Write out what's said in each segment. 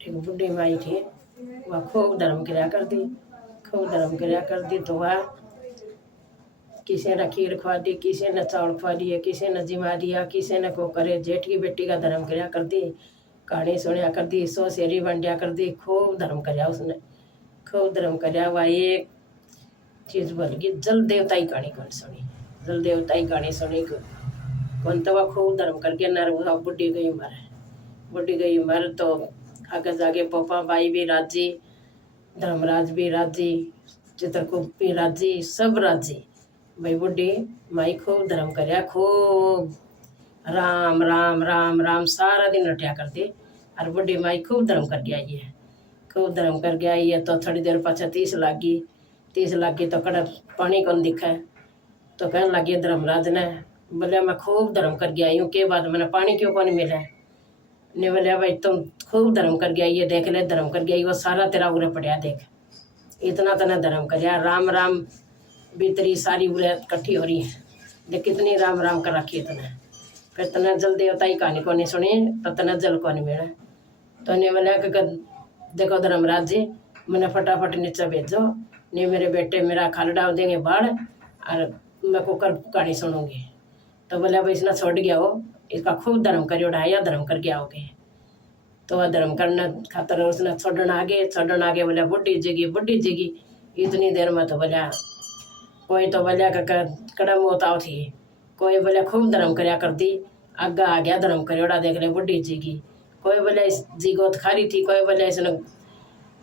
एक बुढ़ी माई थी, वह खूब धर्म कराया करती, खूब धर्म कराया करती। तो वह किसी ने खीर खवा दी, किसी ने चावल खवा दिए, किसी ने जिमा दिया, किसी ने को करे। जेठ की बेटी का धर्म कराया करती, कहानी सुनिया करती, सो शेरी बंटिया करती। खूब धर्म कराया उसने, खूब धर्म कराया। वह एक चीज बोल गई, जल देवता की कहानी कौन सुनी, जल देवता की कहानी सुनी कौन। तो वह खूब धर्म करके नर बुढ़ी गई मर, बुढ़ी गई मर। तो आगे जाके पोपा बाई भी राजी, धर्मराज भी राजी, चित्रकूट भी राजी, सब राजी। भाई बुढ़ी माई खूब धर्म कराया, खूब राम राम राम राम सारा दिन रटिया करती। और बुढ़ी माई खूब धर्म करके आई है, खूब धर्म करके आई है। तो थोड़ी देर पाछा 30 लागी, 30 लागी तो कड़ा पानी कौन दिखा। तो कहने लगी धर्मराज ने, बोले मैं खूब धर्म करके आई हूँ, के बाद मैंने पानी क्यों कौन मिला। ने बोले भाई तुम खूब धर्म करके आई है, देख ले धर्म करके आई, वो सारा तेरा उरे पड़ा देख, इतना तना धर्म कर। राम राम भीतरी सारी उरे इकट्ठी हो रही है, देख कितनी राम राम कर रखी है तने। फिर तने जल देवता की कहानी को नहीं सुनी तो तने जल को नहीं मिला। तो ने बोला कि देखो धर्मराज जी, मैंने फटाफट नीचे भेजो, नहीं मेरे बेटे मेरा खाल डाल देंगे बाढ़ और मैं को कर कहानी सुनूंगी। तो बोले भाई इसने छोड़ गया हो, इसका खूब धर्म करियो ढाया धर्म करके आओगे। तो वह धर्म करने खातर उसने छोड़ना आगे बोला बुढ़ी जगी इतनी देर में। तो बोला कोई तो बोला कड़म होता थी, कोई बोले खूब धर्म करया कर दी, आगा आ गया धर्म करियोड़ा देख ले बुढ़ी जगी। कोई बोले इस जी गोत खारी थी, कोई बोले इसने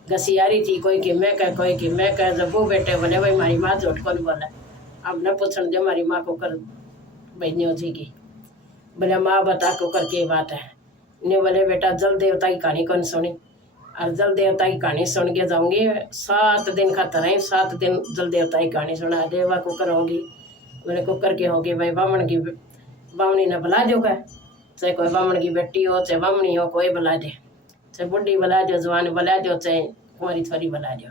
घसियारी थी, कोई कि मैं कह, कोई कि मैं कह। जब वो बेटे बोले भाई मारी माँ झूठ कौन बोला, अब न पूछन जो हमारी माँ को कर बहनियों जी की। बोले माँ बता को कर के बात है। ने बोले बेटा जल देवता की कहानी कौन सुनी, और जल देवता की कहानी सुन के जाऊंगी 7 दिन खातर है, 7 दिन जल देवता की कहानी सुना देवा कुकर होगी। बोले कुकर के होगी भाई बामण की बामणी ने बुला दो का, चाहे कोई बामण की बेटी हो चाहे बामणी हो, कोई बुला दे, चाहे बुढ़ी बुला दो, जवान बुला दो, चाहे कुंवारी थोड़ी बुला दो।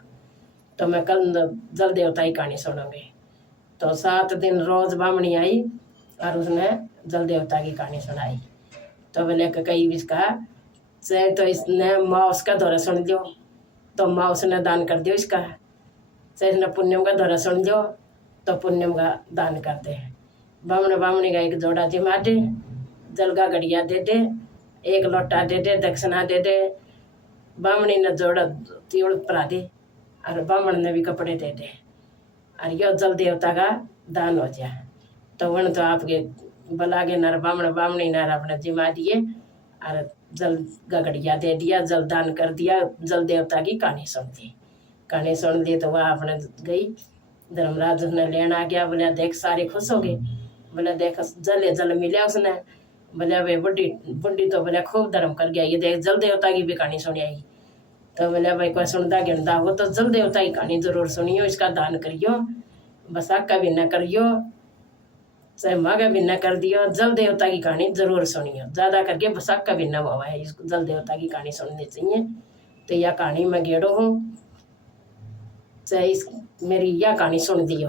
तो मैं कल जल देवता की कहानी सुनूंगी। तो 7 दिन रोज बामणी आई और उसने जल देवता की कहानी सुनाई। तो बोले कई भी कहा चाहे तो इसने माँ उसका दौरा सुन लियो तो माँ उसने दान कर दियो इसका, चाहे इसने पुण्यम का दौरा सुन लियो तो पुण्यम का दान कर दे। बामण बामणी का एक जोड़ा जिमा दे, जल का घड़िया दे दे, एक लोटा दे दे, दक्षिणा दे दे। बामणी ने जोड़ा तीड़ परा दे और बामण ने भी कपड़े दे दे, और यो जल देवता का दान हो जाए। तो वन तो आपके बलागे नर बामण बामणी नर अपने जिमा दिए और जल गगड़िया दे दिया, जल दान कर दिया। जल देवता की कहानी सुन दी, कहानी सुन ली। तो वह अपने गई, धर्मराज उसने लेना आ गया। बोले देख सारे खुश हो गए, बोले देख जल मिला उसने। बोले भाई बुढ़ी बुढ़ी तो बोले खूब धर्म कर गया, ये देख जल देवता की भी कहानी सुनी आई। तो बोले भाई कोई सुनता गिनता हो तो जल देवता की कहानी जरूर सुनियो, इसका दान करियो, बसाका भी न करियो, चाहे मागा भी न कर दियो, जल देवता की कहानी जरूर सुनियो। ज़्यादा करके बसाका भी न हुआ है, इसको जल देवता की कहानी सुननी चाहिए। तो यह कहानी मैं गेड़ो हूँ, चाहे इस मेरी यह कहानी सुन दियो।